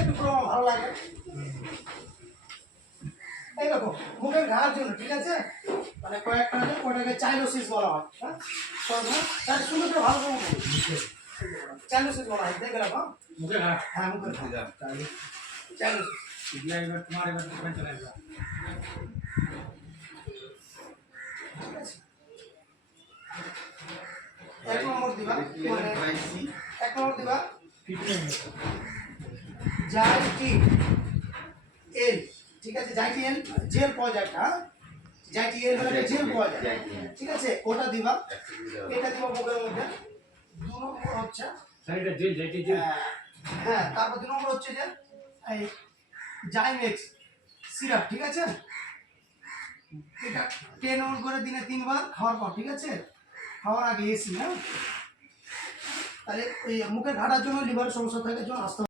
একটু পুরো আমার ভালো লাগে। এই দেখো মুখের ঘাড় জন্য, ঠিক আছে, মানে কয়েকটা আছে ওটাকে চাইলোসিস বলা হয়। হ্যাঁ, তার সুন্দর করে ভালো করে চাইলোসিস বলা হয়। দেখে রাখো মুখের ঘাড়। হ্যাঁ, মুখের ঘাড় চাইলোসিস। এবার তোমার এবার ডিফারেন্ট চলে আসবে। ঠিক আছে, এক নম্বর দিবা, মানে এক নম্বর দিবা জাইটি এল, ঠিক আছে, জাইটি এল জেল পাওয়া যায়। হ্যাঁ, জাইটি এল হলে জেল পাওয়া যায়, ঠিক আছে, ওটা দিবা। এটা দিবা মুখের মধ্যে। দু নম্বর হচ্ছে এটা জেল, জাইটি জেল। হ্যাঁ, তারপর দু নম্বর হচ্ছে যে এই জাইমেক্স সিরাপ, ঠিক আছে, এটা 10 ml করে দিনে 3 বার খাওয়ার পর, ঠিক আছে, খাওয়ার আগে এসি। হ্যাঁ, তাহলে ওই মুখের ঘাটার জন্য লিভারের সমস্যা থাকার জন্য আসতে